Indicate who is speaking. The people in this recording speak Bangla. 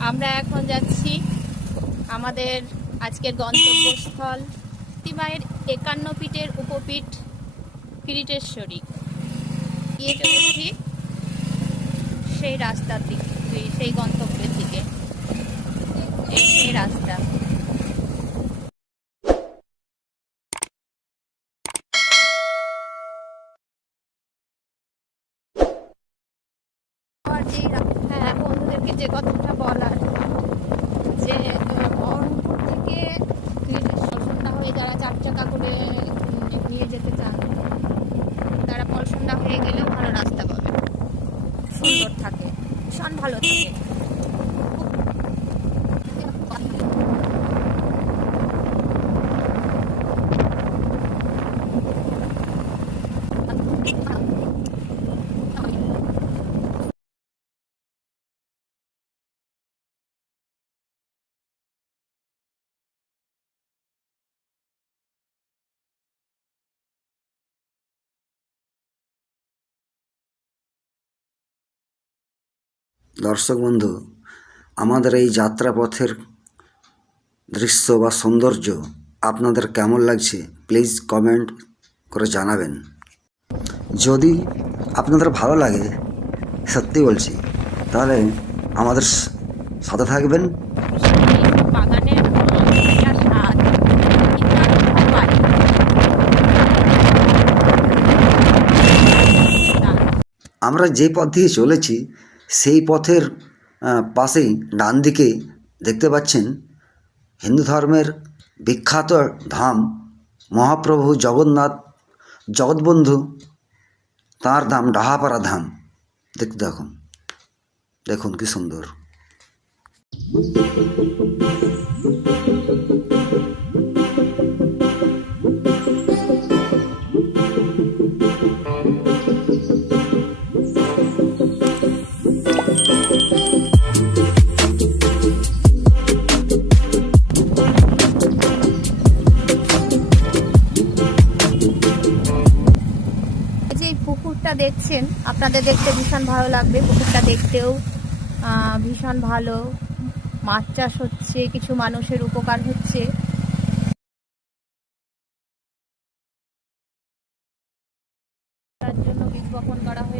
Speaker 1: আমরা এখন যাচ্ছি আমাদের আজকের গন্তব্যস্থল তিমায়ের একান্ন পীঠের উপপীঠ কিরিটেশ্বরী গিয়ে চলেছি সেই রাস্তার দিক, সেই গন্তব্যের দিকে। সেই রাস্তা। যে রা- হ্যাঁ যে কথাটা বলার, যে বহরমপুর থেকে পলসন্ডা হয়ে যারা চার চাকা করে নিয়ে যেতে চান, তারা পলসন্ডা হয়ে গেলেও ভালো রাস্তা পাবে। সুন্দর থাকে, ভীষণ ভালো থাকে।
Speaker 2: দর্শক বন্ধু, আমাদের এই যাত্রাপথের দৃশ্য বা সৌন্দর্য আপনাদের কেমন লাগছে প্লিজ কমেন্ট করে জানাবেন। যদি আপনাদের ভালো লাগে, সত্যি বলছি, তাহলে আমাদের সাথে থাকবেন। আমরা যে পথ দিয়ে চলেছি সেই পথের পাশেই ডান দিকে দেখতে পাচ্ছেন হিন্দু ধর্মের বিখ্যাত ধাম মহাপ্রভু জগন্নাথ, জগৎবন্ধু, তার ধাম ডাহাপাড়া ধাম। দেখতে দেখুন দেখুন কি সুন্দর।
Speaker 1: এই যে দেখছেন, আপনাদের দেখতে ভীষণ ভালো লাগবে, পুকুরটা দেখতেও ভীষণ ভালো। মাছ চাষ হচ্ছে, কিছু মানুষের উপকার হচ্ছে। তার জন্য বীজ বপন করা হয়েছে।